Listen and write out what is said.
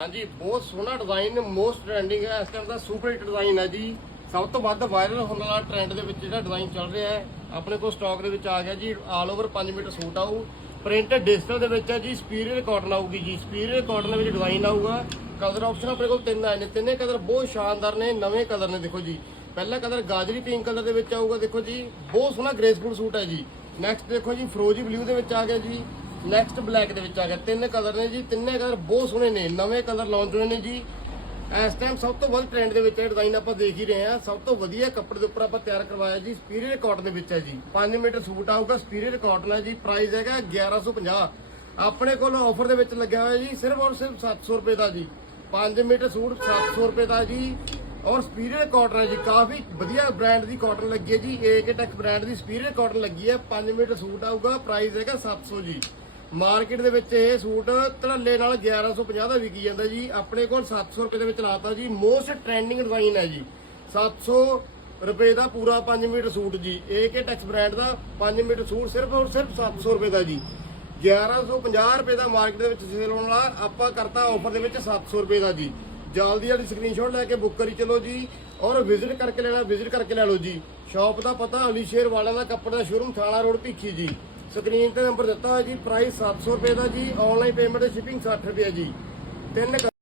ਹਾਂਜੀ, ਬਹੁਤ ਸੋਹਣਾ ਡਿਜ਼ਾਈਨ ਮੋਸਟ ਟ੍ਰੈਂਡਿੰਗ ਹੈ। ਇਸ ਟਾਈਮ ਦਾ ਸੁਪਰ ਹਿੱਟ ਡਿਜ਼ਾਈਨ ਹੈ ਜੀ। ਸਭ ਤੋਂ ਵੱਧ ਵਾਇਰਲ ਹੋਣ ਵਾਲਾ ਟ੍ਰੈਂਡ ਦੇ ਵਿੱਚ ਜਿਹੜਾ ਡਿਜ਼ਾਈਨ ਚੱਲ ਰਿਹਾ ਹੈ, ਆਪਣੇ ਕੋਲ ਸਟਾਕ ਦੇ ਵਿੱਚ ਆ ਗਿਆ ਜੀ। ਆਲ ਓਵਰ 5 ਮੀਟਰ ਸੂਟ ਆਊ। ਪ੍ਰਿੰਟਡ ਡਿਜੀਟਲ ਦੇ ਵਿੱਚ ਹੈ ਜੀ। ਸਪੀਰੀਅਰ ਕਾਟਨ ਆਊਗੀ ਜੀ। ਸਪੀਰੀਅਰ ਕਾਟਨ ਦੇ ਵਿੱਚ ਡਿਜ਼ਾਈਨ ਆਊਗਾ। ਕਲਰ ਆਪਸ਼ਨ ਆਪਣੇ ਕੋਲ ਤਿੰਨ ਆਏ ਨੇ। ਤਿੰਨੇ ਕਲਰ ਬਹੁਤ ਸ਼ਾਨਦਾਰ ਨੇ। ਨਵੇਂ ਕਲਰ ਨੇ, ਦੇਖੋ ਜੀ। ਪਹਿਲਾ ਕਲਰ ਗਾਜਰੀ ਪਿੰਕ ਕਲਰ ਦੇ ਵਿੱਚ ਆਊਗਾ, ਦੇਖੋ ਜੀ। ਬਹੁਤ ਸੋਹਣਾ ਗ੍ਰੇਸਫੁਲ ਸੂਟ ਹੈ ਜੀ। ਨੈਕਸਟ ਦੇਖੋ ਜੀ ਫਰੋਜੀ ਬਲੂ ਦੇ ਵਿੱਚ ਆ ਗਿਆ ਜੀ। ਨੈਕਸਟ ਬਲੈਕ ਦੇ ਵਿੱਚ ਆ ਗਿਆ। ਤਿੰਨ ਕਲਰ ਨੇ ਜੀ। ਤਿੰਨੇ ਕਲਰ ਬਹੁਤ ਸੋਹਣੇ ਨੇ। ਨਵੇਂ ਕਲਰ ਲਾਂਚ ਹੋਏ ਨੇ ਜੀ। ਇਸ ਟਾਈਮ ਸਭ ਤੋਂ ਵੱਧ ਟ੍ਰੈਂਡ ਦੇ ਵਿੱਚ ਇਹ ਡਿਜ਼ਾਈਨ ਆਪਾਂ ਦੇਖ ਹੀ ਰਹੇ ਹਾਂ। ਸਭ ਤੋਂ ਵਧੀਆ ਕੱਪੜੇ ਦੇ ਉੱਪਰ ਆਪਾਂ ਤਿਆਰ ਕਰਵਾਇਆ ਜੀ। ਸਪੀਰੀਅਰ ਕਾਟਨ ਦੇ ਵਿੱਚ ਹੈ ਜੀ। 5 ਮੀਟਰ ਸੂਟ ਆਊਗਾ। ਸਪੀਰੀਅਰ ਕਾਟਨ ਹੈ ਜੀ। ਪ੍ਰਾਈਸ ਹੈਗਾ 1150 ਆਪਣੇ ਕੋਲ ਆਫਰ ਦੇ ਵਿੱਚ ਲੱਗਿਆ ਹੋਇਆ ਜੀ। ਸਿਰਫ ਔਰ ਸਿਰਫ 700 ਰੁਪਏ ਦਾ ਜੀ। 5 ਮੀਟਰ ਸੂਟ 700 ਰੁਪਏ ਦਾ ਜੀ। ਔਰ ਸਪੀਰੀਅਰ ਕਾਟਨ ਹੈ ਜੀ। ਕਾਫੀ ਵਧੀਆ ਬ੍ਰਾਂਡ ਦੀ ਕਾਟਨ ਲੱਗੀ ਹੈ ਜੀ। ਏਕੇ ਟੈਕ ਬ੍ਰਾਂਡ ਦੀ ਸਪੀਰੀਅਰ ਕਾਟਨ ਲੱਗੀ ਹੈ। 5 ਮੀਟਰ ਸੂਟ ਆਊਗਾ। ਪ੍ਰਾਈਸ ਹੈਗਾ 700 ਜੀ। ਮਾਰਕੀਟ ਦੇ ਵਿੱਚ ਇਹ ਸੂਟ ਧੜੱਲੇ ਨਾਲ 1150 ਦਾ ਵਿਕੀ ਜਾਂਦਾ ਜੀ। ਆਪਣੇ ਕੋਲ 700 ਰੁਪਏ ਦੇ ਵਿੱਚ ਲਾਤਾ ਜੀ। ਮੋਸਟ ਟ੍ਰੈਂਡਿੰਗ ਡਿਜ਼ਾਈਨ ਹੈ ਜੀ। 700 ਰੁਪਏ ਦਾ ਪੂਰਾ 5 ਮੀਟਰ ਸੂਟ ਜੀ। ਏਕੇ ਟੈਕਸ ਬ੍ਰਾਂਡ ਦਾ 5 ਮੀਟਰ ਸੂਟ ਸਿਰਫ ਔਰ ਸਿਰਫ 700 ਰੁਪਏ ਦਾ ਜੀ। 1150 ਰੁਪਏ ਦਾ ਮਾਰਕੀਟ ਦੇ ਵਿੱਚ ਸੇਲ ਹੋਣ ਵਾਲਾ ਆਪਾਂ ਕਰਤਾ ਆਫਰ ਦੇ ਵਿੱਚ 700 ਰੁਪਏ ਦਾ ਜੀ। ਜਲਦੀ ਵਾਲੀ ਸਕਰੀਨਸ਼ਾਟ ਲੈ ਕੇ ਬੁੱਕ ਕਰੀ ਚਲੋ ਜੀ ਔਰ ਵਿਜ਼ਿਟ ਕਰਕੇ ਲੈਣਾ ਵਿਜ਼ਿਟ ਕਰਕੇ ਲੈ ਲਓ ਜੀ। ਸ਼ਾਪ ਦਾ ਪਤਾ, ਅਲੀ ਸ਼ੇਰ ਵਾਲਿਆਂ ਦਾ ਕੱਪੜਾ ਦਾ ਸ਼ੋਰੂਮ ਥਾਣਾ ਰੋਡ, ਭਿੱਖੀ ਜੀ। ਸਕਰੀਨ ਤੇ ਨੰਬਰ ਦਿੱਤਾ ਹੋਇਆ ਜੀ ਪ੍ਰਾਈਸ 700 ਰੁਪਏ ਦਾ ਜੀ ਆਨਲਾਈਨ ਪੇਮੈਂਟ ਤੇ ਸ਼ਿਪਿੰਗ 60 ਰੁਪਏ ਜੀ। ਤਿੰਨ